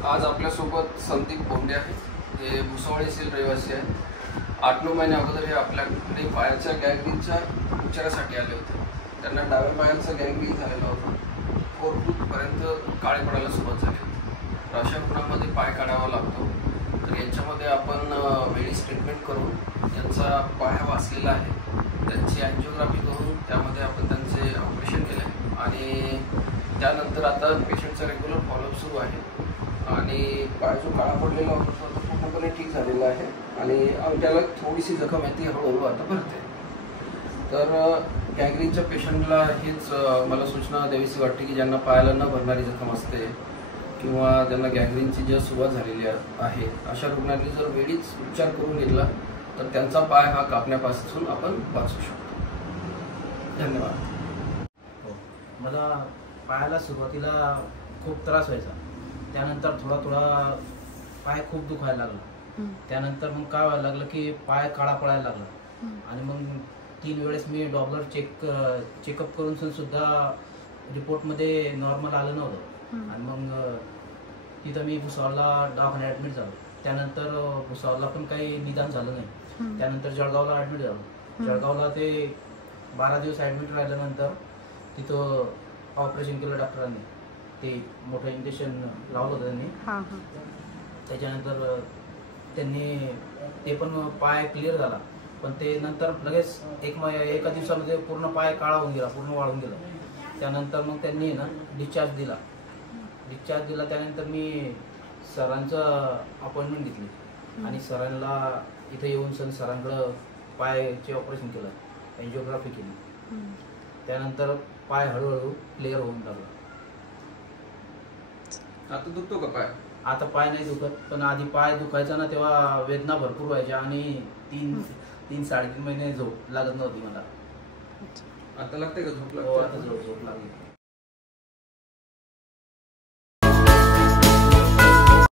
आज आपल्यासोबत संदीप बोंडे आहेत। हे भुसावळ येथील रहिवासी आहेत। 8-9 महिने अगोदर हे आपल्याकडे पायाच्या गँग्रीनच्या उपचारासाठी आले होते। त्यांना डाव्या पायाचा गँग्रीन झालेला होता। 4 फूटपर्यंत काळे पडायला सुरुवात झाली होती। अशा रुग्णांमध्ये पाय काढावा लागतो। तर यांच्यामध्ये आपण वेळीच ट्रीटमेंट करून त्यांचा पाय वाचलेला आहे। त्यांची अँजिओग्राफी करून त्यामध्ये आपण त्यांचे ऑपरेशन केले आणि त्यानंतर आता पेशंटचा रेग्युलर फॉलोअप सुरू आहे आणि पाय जो काळा पडलेला होता तो पूर्णपणे ठीक झालेला आहे आणि त्याला थोडीशी जखम आहे ती हळूहळू आता भरते। तर गँग्रीनच्या पेशंटला हेच मला सूचना द्यावीशी वाटते की ज्यांना पायाला न भरणारी जखम असते किंवा ज्यांना गँग्रीनची जी सुरुवात झालेली आहे अशा रुग्णांनी जर वेळीच उपचार करून घेतला तर त्यांचा पाय हा कापण्यापासून आपण वाचू शकतो। धन्यवाद। मला पायाला सुरुवातीला खूप त्रास व्हायचा, त्यानंतर थोडा थोडा पाय खूप दुखायला लागला। त्यानंतर मग काय व्हायला लागलं की पाय काळा पडायला लागला आणि मग 3 वेळेस मी डॉक्टर चेकअप करून सुद्धा रिपोर्टमध्ये नॉर्मल आलं नव्हतं आणि मग तिथं मी भुसावळला दवाखान्यात ॲडमिट झालो। त्यानंतर भुसावळला पण काही निदान झालं नाही। त्यानंतर जळगावला ॲडमिट झालो। जळगावला ते 12 दिवस ॲडमिट राहिल्यानंतर तिथं ऑपरेशन केलं डॉक्टरांनी। ते मोठं इंजेक्शन लावलं होतं त्यांनी। त्याच्यानंतर त्यांनी ते पण पाय क्लिअर झाला, पण ते नंतर लगेच एका दिवसामध्ये पूर्ण पाय काळा होऊन गेला, पूर्ण वाळून गेला। त्यानंतर मग त्यांनी ना डिस्चार्ज दिला। त्यानंतर मी सरांचं अपॉइंटमेंट घेतली आणि सरांना इथं येऊन सरांकडं पायाचे ऑपरेशन केलं, एन्जिओग्राफी केली। त्यानंतर पाय हळूहळू क्लिअर होऊन लागला। आता दुखतो का पाय? आता पाय नाही दुखत, पण आधी पाय दुखायचा ना तेव्हा वेदना भरपूर व्हायच्या आणि 3-3.5 महिने झोप लागत नव्हती मला। आता लागते का झोप? आता झोप लागली।